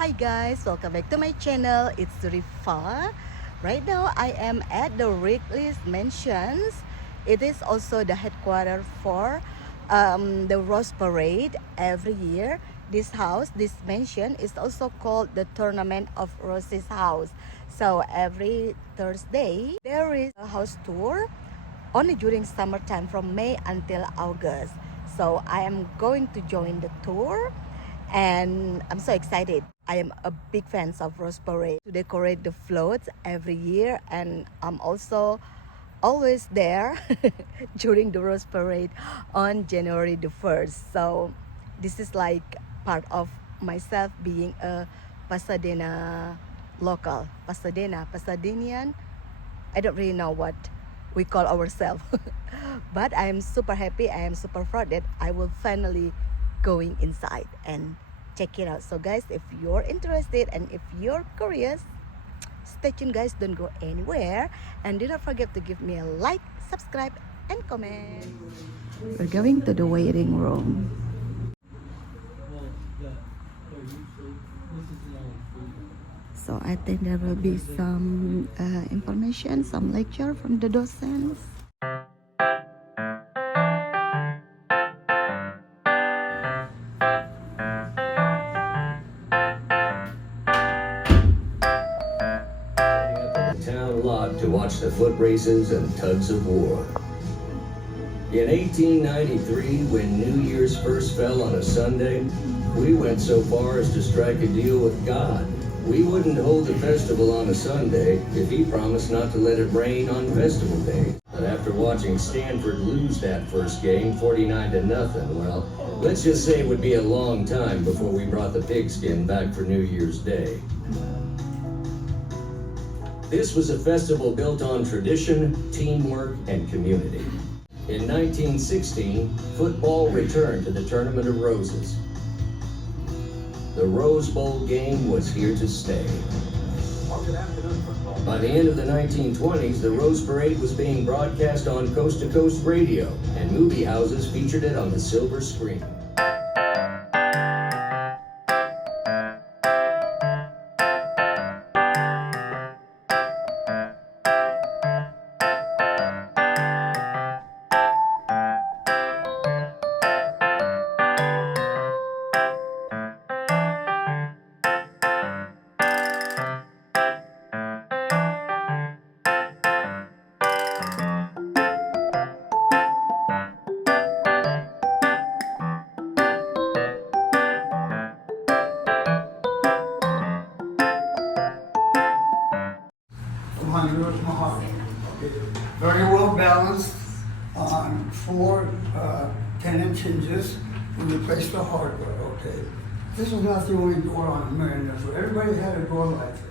Hi guys, welcome back to my channel. It's Riffa. Right now I am at the Wrigley Mansions. It is also the headquarters for the Rose Parade every year. This mansion is also called the Tournament of Roses House. So every Thursday there is a house tour only during summertime from May until August. So I am going to join the tour and I'm so excited. I am a big fan of Rose Parade to decorate the floats every year, and I'm also always there during the Rose Parade on January the 1st. So this is like part of myself being a Pasadena local, Pasadenian. I don't really know what we call ourselves, but I am super happy. I am super proud that I will finally going inside and check it out. So guys, if you're interested and if you're curious, stay tuned guys, don't go anywhere, and do not forget to give me a like, subscribe and comment. We're going to the waiting room. So I think there will be some information, some lecture from the docents. Town lot to watch the foot races and tugs of war. In 1893, when New Year's first fell on a Sunday, we went so far as to strike a deal with God. We wouldn't hold the festival on a Sunday if he promised not to let it rain on festival day. But after watching Stanford lose that first game 49-0, well, let's just say it would be a long time before we brought the pigskin back for New Year's Day. This was a festival built on tradition, teamwork, and community. In 1916, football returned to the Tournament of Roses. The Rose Bowl game was here to stay. By the end of the 1920s, the Rose Parade was being broadcast on coast-to-coast radio, and movie houses featured it on the silver screen. Very well balanced on four 10-inch hinges when you place the hardware, okay? This is not the only door on Mariner, so everybody had a door like this.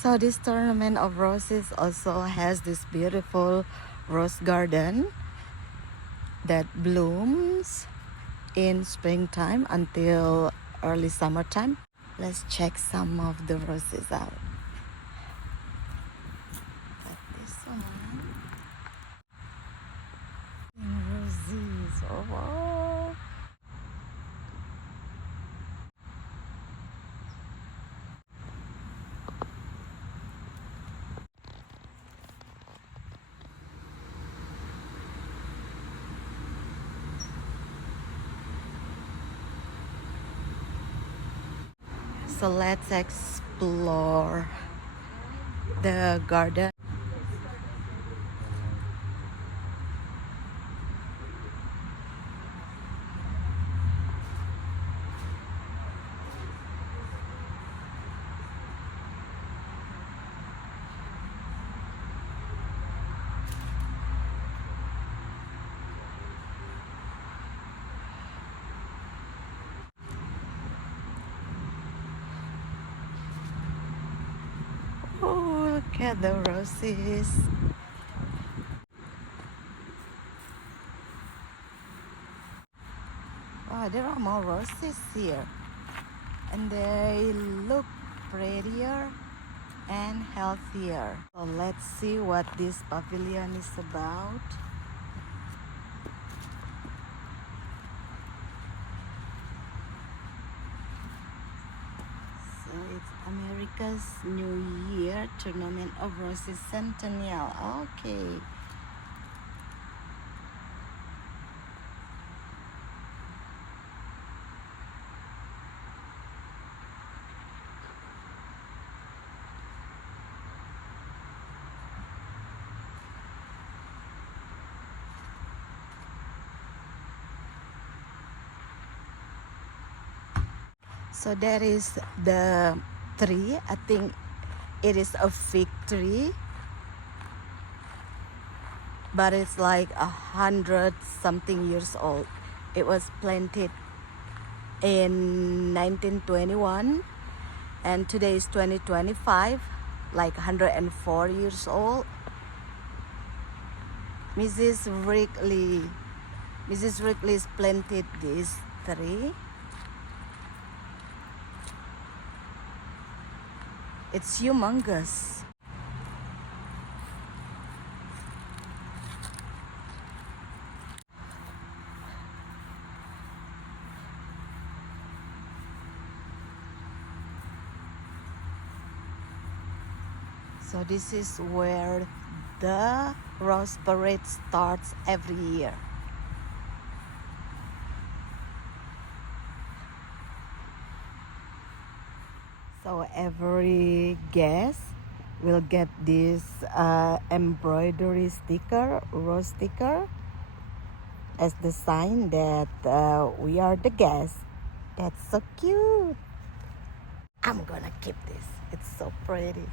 So this tournament of roses also has this beautiful rose garden that blooms in springtime until early summertime. Let's check some of the roses out. Like this one. Roses. Oh, wow. So let's explore the garden. Oh, look at the roses. Wow, there are more roses here. And they look prettier and healthier. So let's see what this pavilion is about. So it's America's New Year Tournament of Roses Centennial. Okay. So that is the tree. I think it is a fig tree, but it's like 100-something years old. It was planted in 1921, and today is 2025, like 104 years old. Mrs. Wrigley's planted this tree. It's humongous. So this is where the Rose Parade starts every year. So every guest will get this embroidery sticker, rose sticker, as the sign that we are the guests. That's so cute. I'm gonna keep this. It's so pretty.